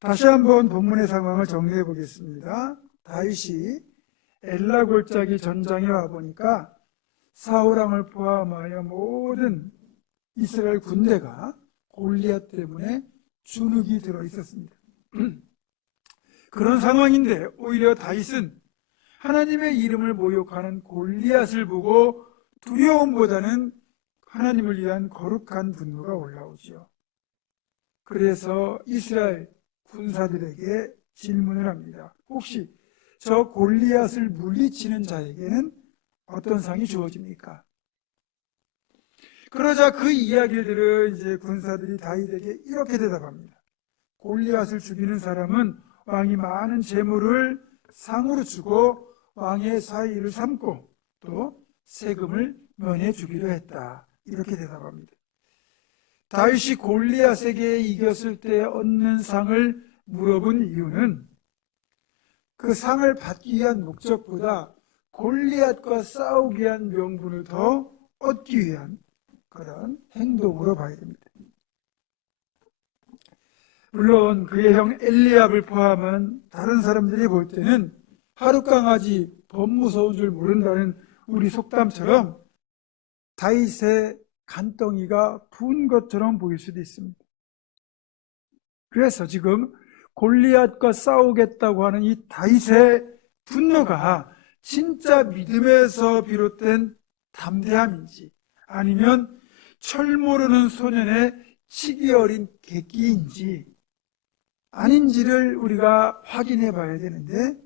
다시 한번 본문의 상황을 정리해 보겠습니다. 다윗이 엘라 골짜기 전장에 와보니까 사울왕을 포함하여 모든 이스라엘 군대가 골리앗 때문에 주눅이 들어 있었습니다. 그런 상황인데 오히려 다윗은 하나님의 이름을 모욕하는 골리앗을 보고 두려움보다는 하나님을 위한 거룩한 분노가 올라오지요. 그래서 이스라엘 군사들에게 질문을 합니다. 혹시 저 골리앗을 물리치는 자에게는 어떤 상이 주어집니까? 그러자 그 이야기를 들은 이제 군사들이 다윗에게 이렇게 대답합니다. 골리앗을 죽이는 사람은 왕이 많은 재물을 상으로 주고 왕의 사위를 삼고 또 세금을 면해 주기로 했다. 이렇게 대답합니다. 다윗이 골리앗에게 이겼을 때 얻는 상을 물어본 이유는 그 상을 받기 위한 목적보다 골리앗과 싸우기 위한 명분을 더 얻기 위한 그런 행동으로 봐야 됩니다. 물론 그의 형 엘리압을 포함한 다른 사람들이 볼 때는 하룻강아지 범무서운 줄 모른다는 우리 속담처럼 다윗의 간덩이가 부은 것처럼 보일 수도 있습니다. 그래서 지금 골리앗과 싸우겠다고 하는 이 다윗의 분노가 진짜 믿음에서 비롯된 담대함인지 아니면 철 모르는 소년의 치기 어린 객기인지 아닌지를 우리가 확인해 봐야 되는데,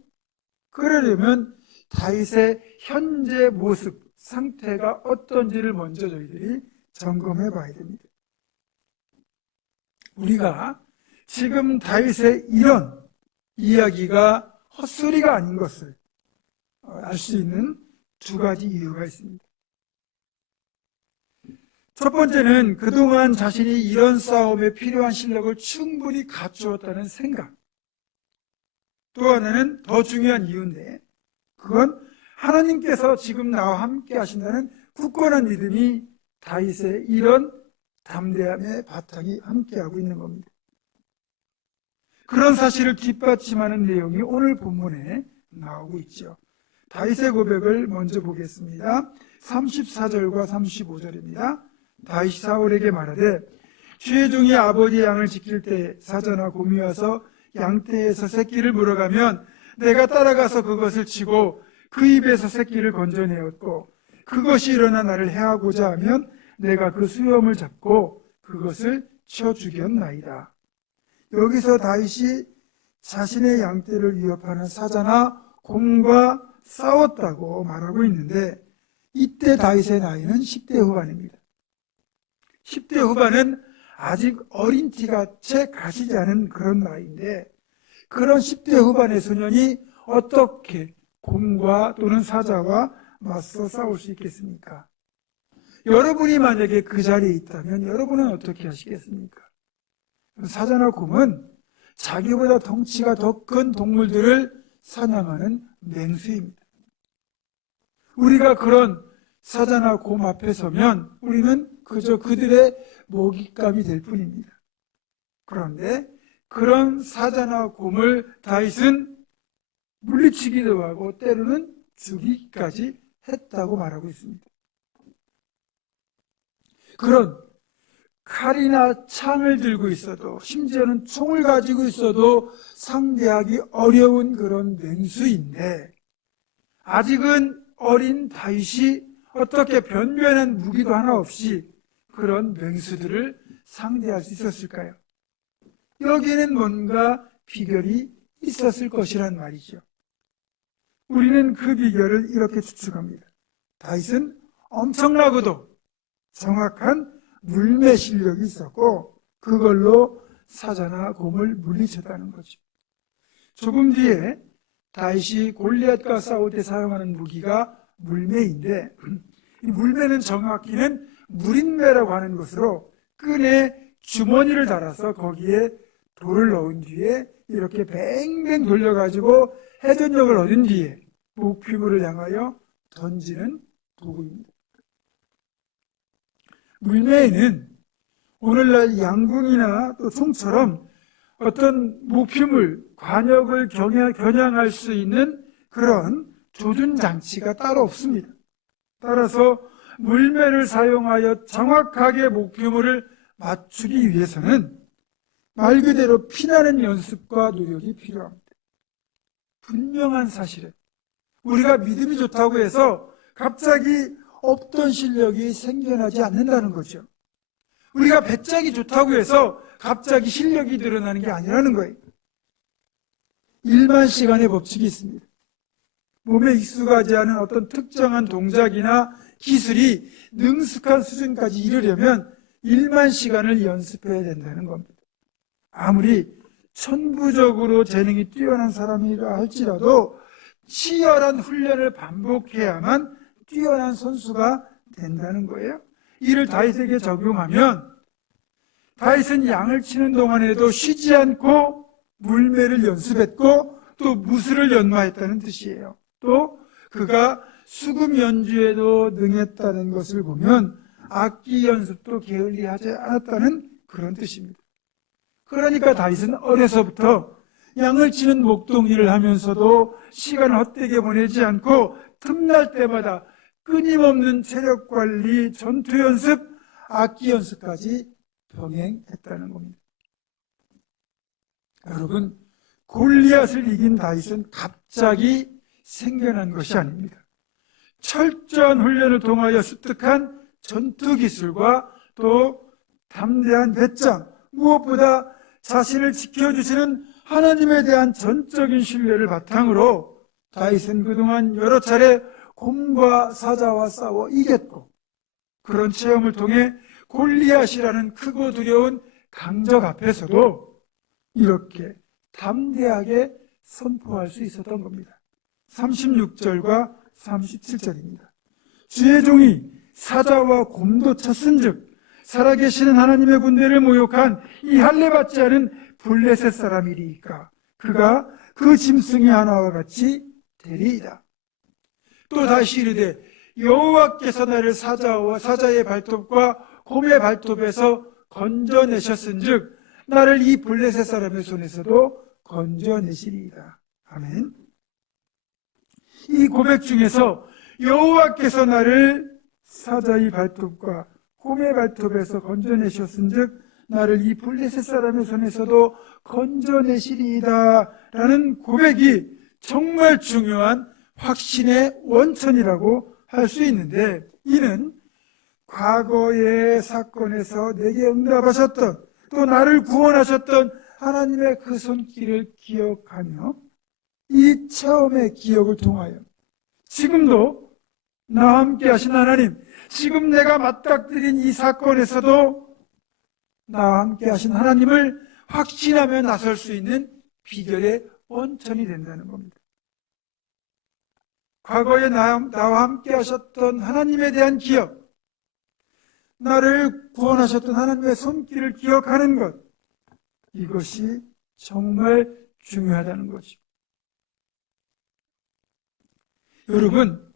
그러려면 다윗의 현재 모습, 상태가 어떤지를 먼저 저희들이 점검해 봐야 됩니다. 우리가 지금 다윗의 이런 이야기가 헛소리가 아닌 것을 알 수 있는 두 가지 이유가 있습니다. 첫 번째는 그동안 자신이 이런 싸움에 필요한 실력을 충분히 갖추었다는 생각. 또 하나는 더 중요한 이유인데 그건 하나님께서 지금 나와 함께 하신다는 굳건한 믿음이 다윗의 이런 담대함의 바탕이 함께하고 있는 겁니다. 그런 사실을 뒷받침하는 내용이 오늘 본문에 나오고 있죠. 다윗의 고백을 먼저 보겠습니다. 34절과 35절입니다. 다윗이 사울에게 말하되 주의 종이 아버지의 양을 지킬 때 사자나 곰이 와서 양떼에서 새끼를 물어가면 내가 따라가서 그것을 치고 그 입에서 새끼를 건져내었고 그것이 일어나 나를 해하고자 하면 내가 그 수염을 잡고 그것을 쳐 죽였나이다. 여기서 다윗이 자신의 양떼를 위협하는 사자나 곰과 싸웠다고 말하고 있는데 이때 다윗의 나이는 10대 후반입니다. 10대 후반은 아직 어린 티가 채 가시지 않은 그런 나이인데 그런 10대 후반의 소년이 어떻게 곰과 또는 사자와 맞서 싸울 수 있겠습니까? 여러분이 만약에 그 자리에 있다면 여러분은 어떻게 하시겠습니까? 사자나 곰은 자기보다 덩치가 더 큰 동물들을 사냥하는 맹수입니다. 우리가 그런 사자나 곰 앞에 서면 우리는 그저 그들의 먹잇감이 될 뿐입니다. 그런데 그런 사자나 곰을 다윗은 물리치기도 하고 때로는 죽이기까지 했다고 말하고 있습니다. 그런 칼이나 창을 들고 있어도 심지어는 총을 가지고 있어도 상대하기 어려운 그런 맹수인데 아직은 어린 다윗이 어떻게 변변한 무기도 하나 없이 그런 맹수들을 상대할 수 있었을까요? 여기에는 뭔가 비결이 있었을 것이란 말이죠. 우리는 그 비결을 이렇게 추측합니다. 다윗은 엄청나고도 정확한 물매 실력이 있었고 그걸로 사자나 곰을 물리쳤다는 거죠. 조금 뒤에 다윗이 골리앗과 싸울 때 사용하는 무기가 물매인데 이 물매는 정확히는 물인매라고 하는 것으로 끈에 주머니를 달아서 거기에 돌을 넣은 뒤에 이렇게 뱅뱅 돌려가지고 회전력을 얻은 뒤에 목표물을 향하여 던지는 도구입니다. 물매에는 오늘날 양궁이나 또 총처럼 어떤 목표물, 관역을 겨냥할 수 있는 그런 조준 장치가 따로 없습니다. 따라서 물매를 사용하여 정확하게 목표물을 맞추기 위해서는 말 그대로 피나는 연습과 노력이 필요합니다. 분명한 사실은 우리가 믿음이 좋다고 해서 갑자기 없던 실력이 생겨나지 않는다는 거죠. 우리가 배짱이 좋다고 해서 갑자기 실력이 늘어나는 게 아니라는 거예요. 1만 시간의 법칙이 있습니다. 몸에 익숙하지 않은 어떤 특정한 동작이나 기술이 능숙한 수준까지 이르려면 1만 시간을 연습해야 된다는 겁니다. 아무리 천부적으로 재능이 뛰어난 사람이라 할지라도 치열한 훈련을 반복해야만 뛰어난 선수가 된다는 거예요. 이를 다윗에게 적용하면 다윗은 양을 치는 동안에도 쉬지 않고 물매를 연습했고 또 무술을 연마했다는 뜻이에요. 또 그가 수금 연주에도 능했다는 것을 보면 악기 연습도 게을리하지 않았다는 그런 뜻입니다. 그러니까 다윗은 어려서부터 양을 치는 목동일을 하면서도 시간을 헛되게 보내지 않고 틈날 때마다 끊임없는 체력 관리, 전투 연습, 악기 연습까지 병행했다는 겁니다. 여러분, 골리앗을 이긴 다윗은 갑자기 생겨난 것이 아닙니다. 철저한 훈련을 통하여 습득한 전투 기술과 또 담대한 배짱, 무엇보다 자신을 지켜주시는 하나님에 대한 전적인 신뢰를 바탕으로 다윗은 그동안 여러 차례 곰과 사자와 싸워 이겼고, 그런 체험을 통해 골리앗이라는 크고 두려운 강적 앞에서도 이렇게 담대하게 선포할 수 있었던 겁니다. 36절과 37절입니다. 주의 종이 사자와 곰도 쳤은즉 살아계시는 하나님의 군대를 모욕한 이 할례받지 않은 블레셋 사람이리이까 그가 그 짐승이 하나와 같이 되리이다. 또 다시 이르되 여호와께서 나를 사자의 발톱과 곰의 발톱에서 건져내셨은즉 나를 이 블레셋 사람의 손에서도 건져내시리이다. 아멘. 이 고백 중에서 여호와께서 나를 사자의 발톱과 곰의 발톱에서 건져내셨은즉 나를 이 블레셋 사람의 손에서도 건져내시리이다 라는 고백이 정말 중요한 확신의 원천이라고 할 수 있는데, 이는 과거의 사건에서 내게 응답하셨던 또 나를 구원하셨던 하나님의 그 손길을 기억하며 이 체험의 기억을 통하여 지금도 나와 함께 하신 하나님, 지금 내가 맞닥뜨린 이 사건에서도 나와 함께 하신 하나님을 확신하며 나설 수 있는 비결의 원천이 된다는 겁니다. 과거에 나와 함께 하셨던 하나님에 대한 기억, 나를 구원하셨던 하나님의 손길을 기억하는 것, 이것이 정말 중요하다는 거죠. 여러분,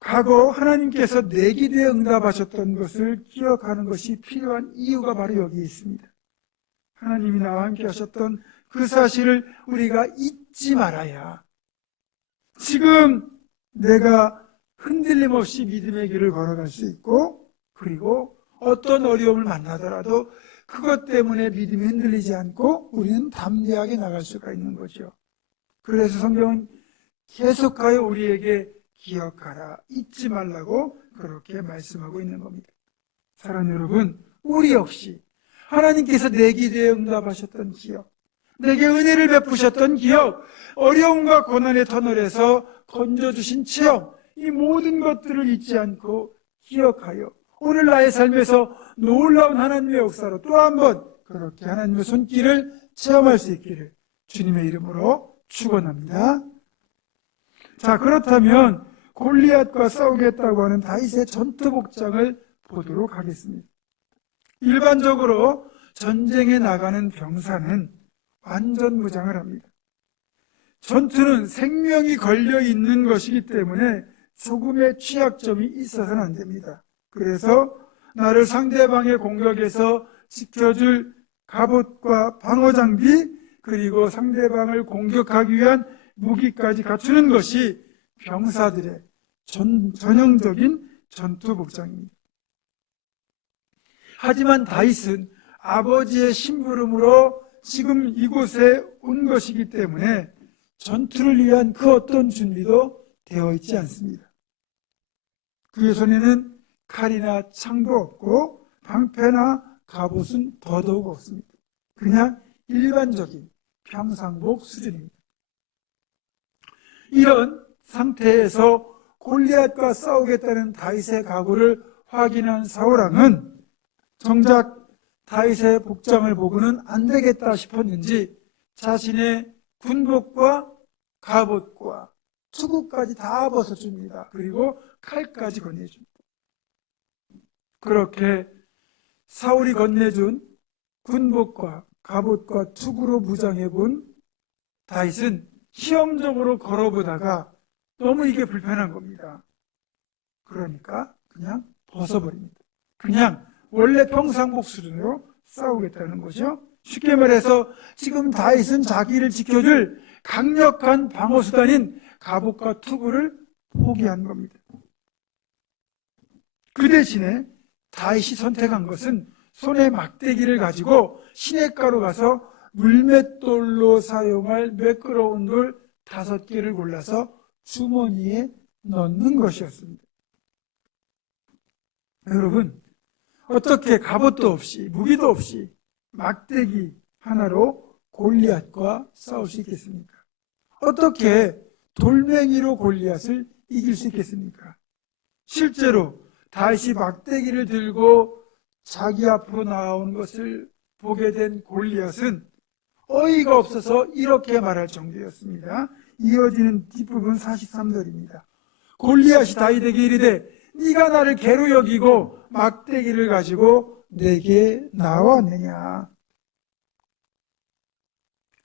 과거 하나님께서 내 기도에 응답하셨던 것을 기억하는 것이 필요한 이유가 바로 여기 있습니다. 하나님이 나와 함께 하셨던 그 사실을 우리가 잊지 말아야 지금 내가 흔들림 없이 믿음의 길을 걸어갈 수 있고, 그리고 어떤 어려움을 만나더라도 그것 때문에 믿음이 흔들리지 않고 우리는 담대하게 나갈 수가 있는 거죠. 그래서 성경은 계속하여 우리에게 기억하라, 잊지 말라고 그렇게 말씀하고 있는 겁니다. 사랑하는 여러분, 우리 역시 하나님께서 내 기도에 응답하셨던 기억, 내게 은혜를 베푸셨던 기억, 어려움과 고난의 터널에서 건져주신 체험, 이 모든 것들을 잊지 않고 기억하여 오늘 나의 삶에서 놀라운 하나님의 역사로 또 한 번 그렇게 하나님의 손길을 체험할 수 있기를 주님의 이름으로 축원합니다. 자, 그렇다면 골리앗과 싸우겠다고 하는 다윗의 전투 복장을 보도록 하겠습니다. 일반적으로 전쟁에 나가는 병사는 완전 무장을 합니다. 전투는 생명이 걸려 있는 것이기 때문에 조금의 취약점이 있어서는 안 됩니다. 그래서 나를 상대방의 공격에서 지켜줄 갑옷과 방어 장비, 그리고 상대방을 공격하기 위한 무기까지 갖추는 것이 병사들의 전형적인 전투 복장입니다. 하지만 다윗은 아버지의 심부름으로 지금 이곳에 온 것이기 때문에 전투를 위한 그 어떤 준비도 되어 있지 않습니다. 그의 손에는 칼이나 창도 없고 방패나 갑옷은 더더욱 없습니다. 그냥 일반적인 평상복 수준입니다. 이런 상태에서 골리앗과 싸우겠다는 다윗의 각오를 확인한 사울왕은 정작 다윗의 복장을 보고는 안 되겠다 싶었는지 자신의 군복과 갑옷과 투구까지 다 벗어줍니다. 그리고 칼까지 건네줍니다. 그렇게 사울이 건네준 군복과 갑옷과 투구로 무장해본 다윗은 시험적으로 걸어보다가 너무 이게 불편한 겁니다. 그러니까 그냥 벗어버립니다. 그냥 원래 평상복 수준으로 싸우겠다는 거죠. 쉽게 말해서 지금 다윗은 자기를 지켜줄 강력한 방어수단인 갑옷과 투구를 포기한 겁니다. 그 대신에 다윗이 선택한 것은 손에 막대기를 가지고 시냇가로 가서 물맷돌로 사용할 매끄러운 돌 5개를 골라서 주머니에 넣는 것이었습니다. 여러분, 어떻게 갑옷도 없이 무기도 없이 막대기 하나로 골리앗과 싸울 수 있겠습니까? 어떻게 돌멩이로 골리앗을 이길 수 있겠습니까? 실제로 다윗이 막대기를 들고 자기 앞으로 나온 것을 보게 된 골리앗은 어이가 없어서 이렇게 말할 정도였습니다. 이어지는 뒷부분 43절입니다. 골리앗이 다윗에게 이르되 네가 나를 개로 여기고 막대기를 가지고 내게 나왔느냐.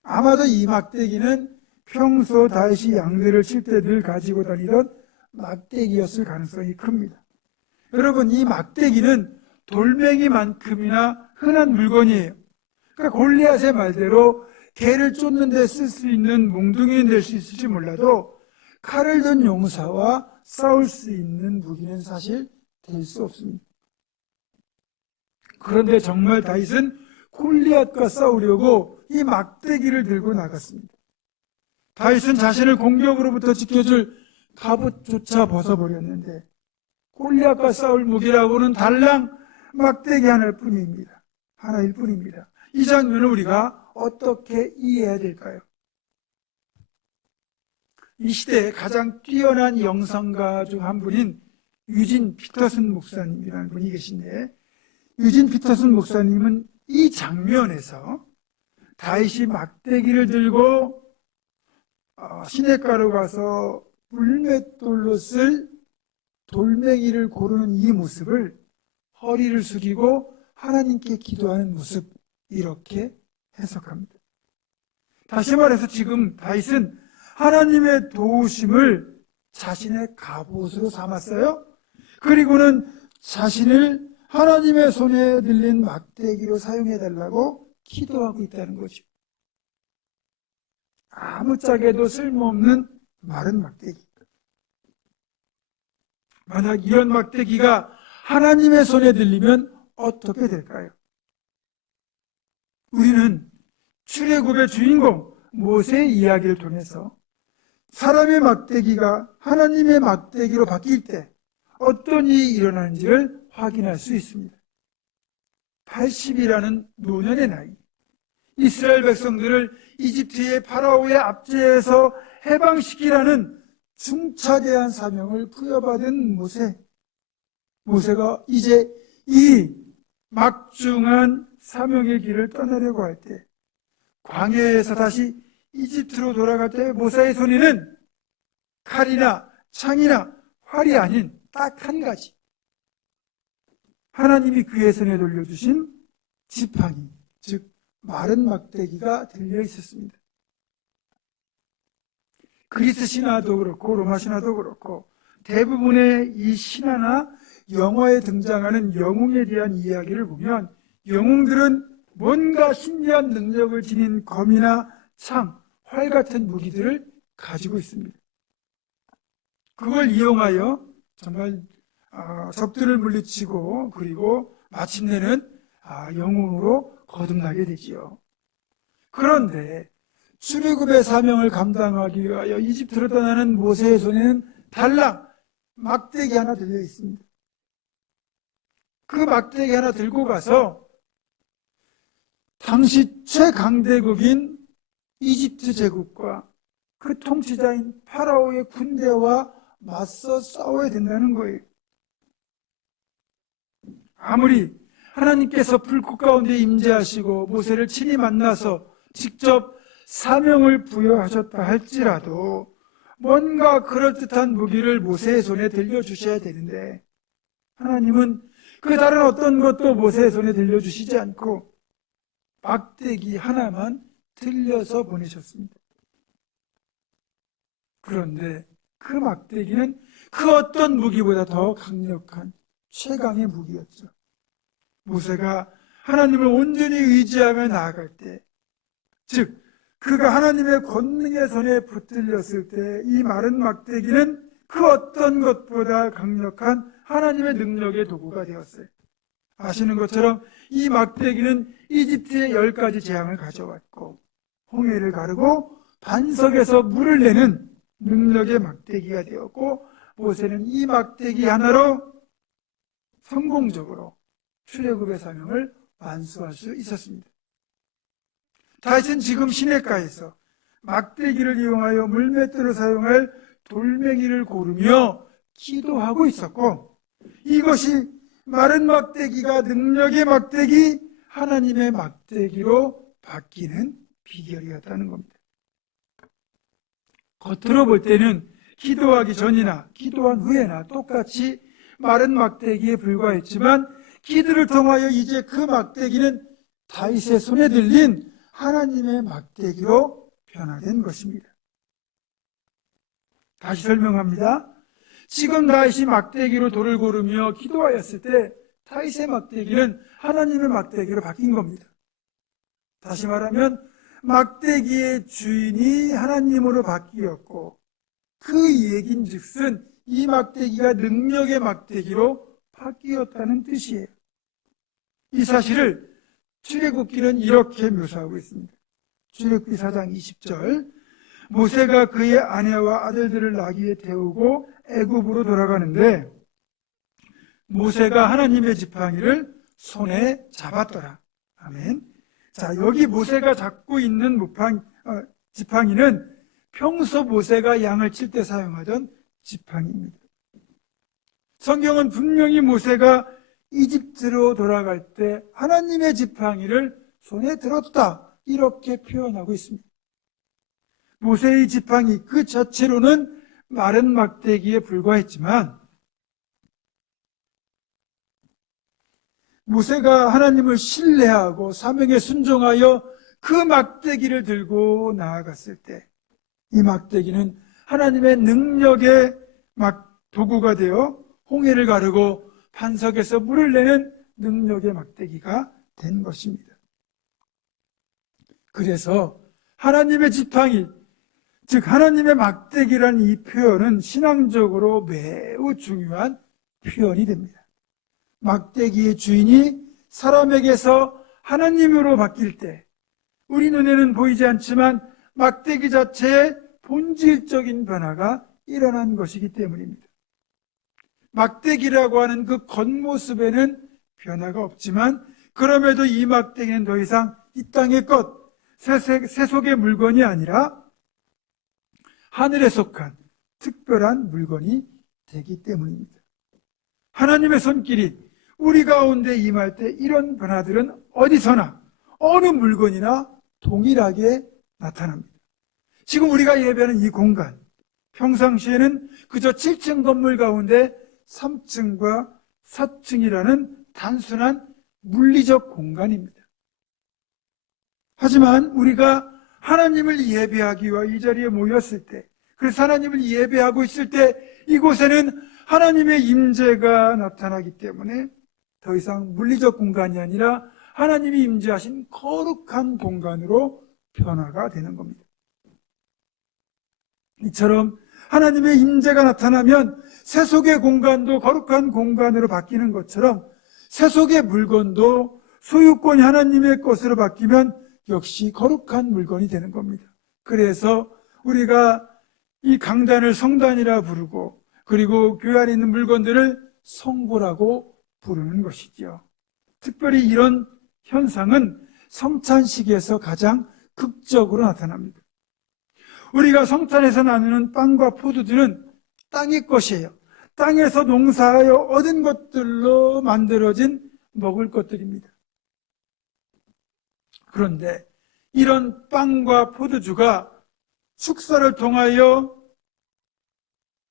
아마도 이 막대기는 평소 다윗이 양들을 칠 때 늘 가지고 다니던 막대기였을 가능성이 큽니다. 여러분, 이 막대기는 돌멩이만큼이나 흔한 물건이에요. 그러니까 골리앗의 말대로 개를 쫓는 데 쓸 수 있는 몽둥이는 될 수 있을지 몰라도 칼을 든 용사와 싸울 수 있는 무기는 사실 될 수 없습니다. 그런데 정말 다윗은 골리앗과 싸우려고 이 막대기를 들고 나갔습니다. 다윗은 자신을 공격으로부터 지켜줄 갑옷조차 벗어버렸는데 골리앗과 싸울 무기라고는 달랑 막대기 하나일 뿐입니다. 이 장면을 우리가 어떻게 이해해야 될까요? 이 시대에 가장 뛰어난 영성가 중 한 분인 유진 피터슨 목사님이라는 분이 계신데, 유진 피터슨 목사님은 이 장면에서 다윗이 막대기를 들고 시냇가로 가서 물맷돌로 쓸 돌멩이를 고르는 이 모습을 허리를 숙이고 하나님께 기도하는 모습, 이렇게 해석합니다. 다시 말해서 지금 다윗은 하나님의 도우심을 자신의 갑옷으로 삼았어요. 그리고는 자신을 하나님의 손에 들린 막대기로 사용해달라고 기도하고 있다는 거죠. 아무짝에도 쓸모없는 마른 막대기. 만약 이런 막대기가 하나님의 손에 들리면 어떻게 될까요? 우리는 출애굽의 주인공 모세의 이야기를 통해서 사람의 막대기가 하나님의 막대기로 바뀔 때 어떤 일이 일어나는지를 확인할 수 있습니다. 80이라는 노년의 나이, 이스라엘 백성들을 이집트의 파라오의 압제에서 해방시키라는 중차대한 사명을 부여받은 모세가 이제 이 막중한 사명의 길을 떠나려고 할 때, 광야에서 다시 이집트로 돌아갈 때 모세의 손에는 칼이나 창이나 활이 아닌 딱 한 가지, 하나님이 그의 손에 돌려주신 지팡이, 즉 마른 막대기가 들려 있었습니다. 그리스 신화도 그렇고 로마 신화도 그렇고 대부분의 이 신화나 영화에 등장하는 영웅에 대한 이야기를 보면 영웅들은 뭔가 신비한 능력을 지닌 검이나 창, 활 같은 무기들을 가지고 있습니다. 그걸 이용하여 정말 적들을 물리치고 그리고 마침내는 영웅으로 거듭나게 되지요. 그런데 출애굽의 사명을 감당하기 위하여 이집트로 떠나는 모세의 손에는 달랑 막대기 하나 들려 있습니다. 그 막대기 하나 들고 가서 당시 최강대국인 이집트 제국과 그 통치자인 파라오의 군대와 맞서 싸워야 된다는 거예요. 아무리 하나님께서 불꽃 가운데 임재하시고 모세를 친히 만나서 직접 사명을 부여하셨다 할지라도 뭔가 그럴듯한 무기를 모세의 손에 들려주셔야 되는데 하나님은 그 다른 어떤 것도 모세의 손에 들려주시지 않고 막대기 하나만 들려서 보내셨습니다. 그런데 그 막대기는 그 어떤 무기보다 더 강력한 최강의 무기였죠. 모세가 하나님을 온전히 의지하며 나아갈 때, 즉 그가 하나님의 권능의 손에 붙들렸을 때 이 마른 막대기는 그 어떤 것보다 강력한 하나님의 능력의 도구가 되었어요. 아시는 것처럼 이 막대기는 이집트의 10가지 재앙을 가져왔고 홍해를 가르고 반석에서 물을 내는 능력의 막대기가 되었고 모세는 이 막대기 하나로 성공적으로 출애굽의 사명을 완수할 수 있었습니다. 다윗은 지금 시냇가에서 막대기를 이용하여 물맷돌을 사용할 돌멩이를 고르며 기도하고 있었고 이것이 마른 막대기가 능력의 막대기, 하나님의 막대기로 바뀌는 비결이었다는 겁니다. 겉으로 볼 때는 기도하기 전이나 기도한 후에나 똑같이 마른 막대기에 불과했지만 기도를 통하여 이제 그 막대기는 다윗의 손에 들린 하나님의 막대기로 변화된 것입니다. 다시 설명합니다. 지금 다윗이 막대기로 돌을 고르며 기도하였을 때 다윗의 막대기는 하나님의 막대기로 바뀐 겁니다. 다시 말하면 막대기의 주인이 하나님으로 바뀌었고 그 얘긴즉슨 이 막대기가 능력의 막대기로 바뀌었다는 뜻이에요. 이 사실을 출애굽기는 이렇게 묘사하고 있습니다. 출애굽기 4장 20절 모세가 그의 아내와 아들들을 나귀에 태우고 애굽으로 돌아가는데 모세가 하나님의 지팡이를 손에 잡았더라. 아멘. 자, 여기 모세가 잡고 있는 지팡이는 평소 모세가 양을 칠 때 사용하던 지팡이입니다. 성경은 분명히 모세가 이집트로 돌아갈 때 하나님의 지팡이를 손에 들었다 이렇게 표현하고 있습니다. 모세의 지팡이 그 자체로는 마른 막대기에 불과했지만 모세가 하나님을 신뢰하고 사명에 순종하여 그 막대기를 들고 나아갔을 때 이 막대기는 하나님의 능력의 도구가 되어 홍해를 가르고 반석에서 물을 내는 능력의 막대기가 된 것입니다. 그래서 하나님의 지팡이, 즉 하나님의 막대기라는 이 표현은 신앙적으로 매우 중요한 표현이 됩니다. 막대기의 주인이 사람에게서 하나님으로 바뀔 때 우리 눈에는 보이지 않지만 막대기 자체의 본질적인 변화가 일어난 것이기 때문입니다. 막대기라고 하는 그 겉모습에는 변화가 없지만 그럼에도 이 막대기는 더 이상 이 땅의 것, 세속의 물건이 아니라 하늘에 속한 특별한 물건이 되기 때문입니다. 하나님의 손길이 우리 가운데 임할 때 이런 변화들은 어디서나 어느 물건이나 동일하게 나타납니다. 지금 우리가 예배하는 이 공간, 평상시에는 그저 7층 건물 가운데 3층과 4층이라는 단순한 물리적 공간입니다. 하지만 우리가 하나님을 예배하기 위해 이 자리에 모였을 때, 그래서 하나님을 예배하고 있을 때 이곳에는 하나님의 임재가 나타나기 때문에 더 이상 물리적 공간이 아니라 하나님이 임재하신 거룩한 공간으로 변화가 되는 겁니다. 이처럼 하나님의 임재가 나타나면 세속의 공간도 거룩한 공간으로 바뀌는 것처럼 세속의 물건도 소유권이 하나님의 것으로 바뀌면 역시 거룩한 물건이 되는 겁니다. 그래서 우리가 이 강단을 성단이라 부르고, 그리고 교회 안에 있는 물건들을 성보라고 부르는 것이죠. 특별히 이런 현상은 성찬식에서 가장 극적으로 나타납니다. 우리가 성찬에서 나누는 빵과 포도주는 땅의 것이에요. 땅에서 농사하여 얻은 것들로 만들어진 먹을 것들입니다. 그런데 이런 빵과 포도주가 축사를 통하여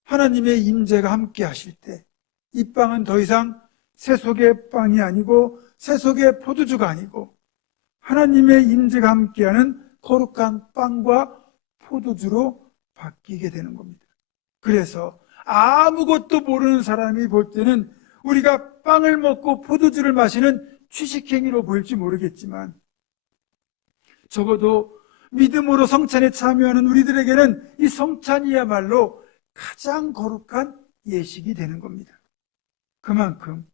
하나님의 임재가 함께 하실 때, 이 빵은 더 이상 세속의 빵이 아니고 세속의 포도주가 아니고 하나님의 임재가 함께하는 거룩한 빵과 포도주로 바뀌게 되는 겁니다. 그래서 아무것도 모르는 사람이 볼 때는 우리가 빵을 먹고 포도주를 마시는 취식행위로 보일지 모르겠지만, 적어도 믿음으로 성찬에 참여하는 우리들에게는 이 성찬이야말로 가장 거룩한 예식이 되는 겁니다. 그만큼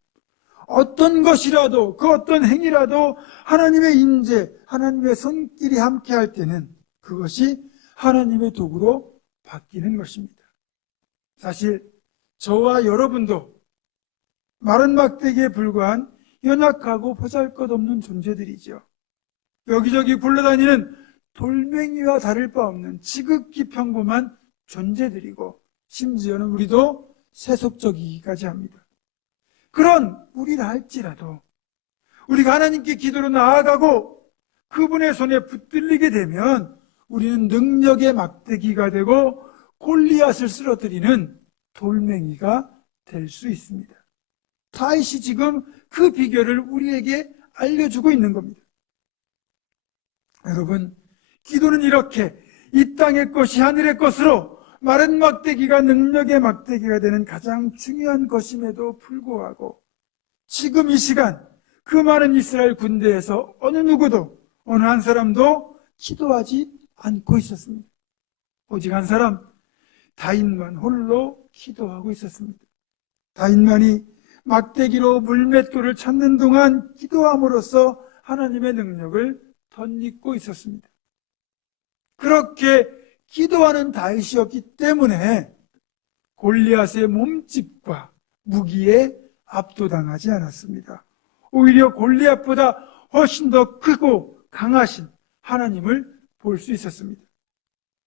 어떤 것이라도, 그 어떤 행위라도 하나님의 임재, 하나님의 손길이 함께 할 때는 그것이 하나님의 도구로 바뀌는 것입니다. 사실 저와 여러분도 마른 막대기에 불과한 연약하고 보잘것없는 존재들이죠. 여기저기 굴러다니는 돌멩이와 다를 바 없는 지극히 평범한 존재들이고, 심지어는 우리도 세속적이기까지 합니다. 그런 우리라 할지라도 우리가 하나님께 기도로 나아가고 그분의 손에 붙들리게 되면 우리는 능력의 막대기가 되고 골리앗을 쓰러뜨리는 돌멩이가 될 수 있습니다. 다윗이 지금 그 비결을 우리에게 알려주고 있는 겁니다. 여러분, 기도는 이렇게 이 땅의 것이 하늘의 것으로 마른 막대기가 능력의 막대기가 되는 가장 중요한 것임에도 불구하고 지금 이 시간 그 많은 이스라엘 군대에서 어느 누구도, 어느 한 사람도 기도하지 않고 있었습니다. 오직 한 사람, 다윗만 홀로 기도하고 있었습니다. 다윗만이 막대기로 물맷돌을 찾는 동안 기도함으로써 하나님의 능력을 덧입고 있었습니다. 그렇게 기도하는 다윗이었기 때문에 골리앗의 몸집과 무기에 압도당하지 않았습니다. 오히려 골리앗보다 훨씬 더 크고 강하신 하나님을 볼 수 있었습니다.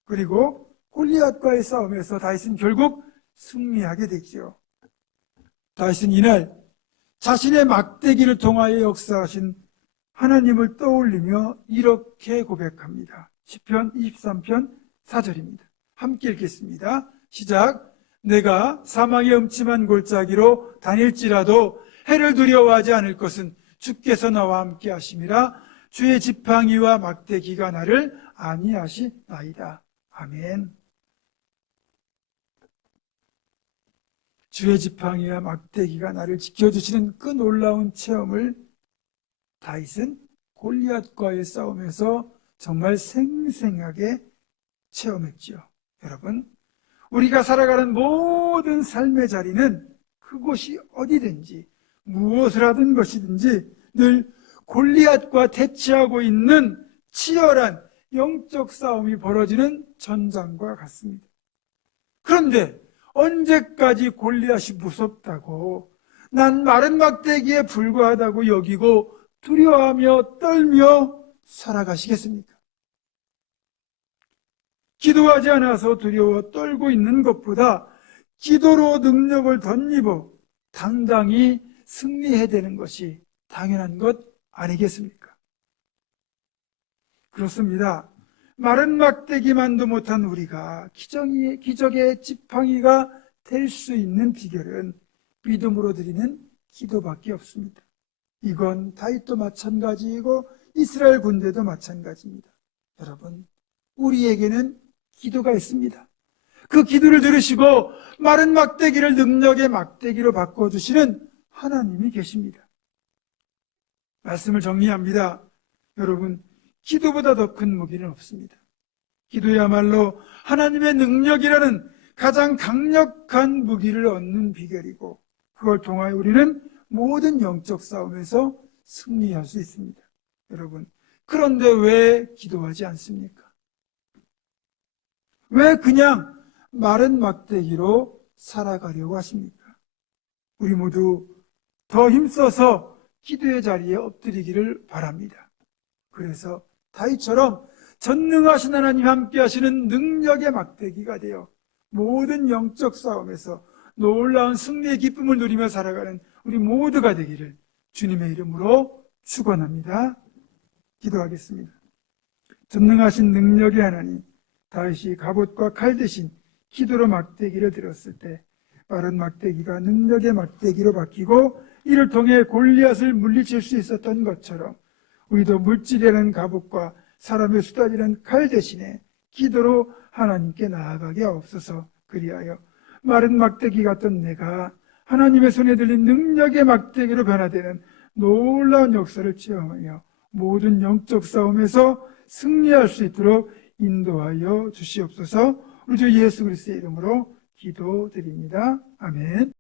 그리고 골리앗과의 싸움에서 다윗은 결국 승리하게 되지요. 다윗은 이날 자신의 막대기를 통하여 역사하신 하나님을 떠올리며 이렇게 고백합니다. 시편 23편 4절입니다. 함께 읽겠습니다. 시작. 내가 사망의 음침한 골짜기로 다닐지라도 해를 두려워하지 않을 것은 주께서 나와 함께 하심이라. 주의 지팡이와 막대기가 나를 안위하시나이다. 아멘. 주의 지팡이와 막대기가 나를 지켜주시는 그 놀라운 체험을 다윗은 골리앗과의 싸움에서 정말 생생하게 체험했죠. 여러분, 우리가 살아가는 모든 삶의 자리는 그곳이 어디든지 무엇을 하든 것이든지 늘 골리앗과 대치하고 있는 치열한 영적 싸움이 벌어지는 전장과 같습니다. 그런데 언제까지 골리앗이 무섭다고, 난 마른 막대기에 불과하다고 여기고 두려워하며 떨며 살아가시겠습니까? 기도하지 않아서 두려워 떨고 있는 것보다 기도로 능력을 덧입어 당당히 승리해야 되는 것이 당연한 것 아니겠습니까? 그렇습니다. 마른 막대기만도 못한 우리가 기적의 지팡이가 될 수 있는 비결은 믿음으로 드리는 기도밖에 없습니다. 이건 다윗도 마찬가지이고 이스라엘 군대도 마찬가지입니다. 여러분, 우리에게는 기도가 있습니다. 그 기도를 들으시고 마른 막대기를 능력의 막대기로 바꿔주시는 하나님이 계십니다. 말씀을 정리합니다. 여러분, 기도보다 더 큰 무기는 없습니다. 기도야말로 하나님의 능력이라는 가장 강력한 무기를 얻는 비결이고, 그걸 통하여 우리는 모든 영적 싸움에서 승리할 수 있습니다. 여러분, 그런데 왜 기도하지 않습니까? 왜 그냥 마른 막대기로 살아가려고 하십니까? 우리 모두 더 힘써서 기도의 자리에 엎드리기를 바랍니다. 그래서 다윗처럼 전능하신 하나님 함께 하시는 능력의 막대기가 되어 모든 영적 싸움에서 놀라운 승리의 기쁨을 누리며 살아가는 우리 모두가 되기를 주님의 이름으로 축원합니다. 기도하겠습니다. 전능하신 능력의 하나님, 다윗이 갑옷과 칼 대신 기도로 막대기를 들었을 때 마른 막대기가 능력의 막대기로 바뀌고 이를 통해 골리앗을 물리칠 수 있었던 것처럼 우리도 물질이라는 갑옷과 사람의 수단이라는 칼 대신에 기도로 하나님께 나아가게 하옵소서. 그리하여 마른 막대기 같던 내가 하나님의 손에 들린 능력의 막대기로 변화되는 놀라운 역사를 체험하며 모든 영적 싸움에서 승리할 수 있도록 인도하여 주시옵소서. 우리 주 예수 그리스도의 이름으로 기도드립니다. 아멘.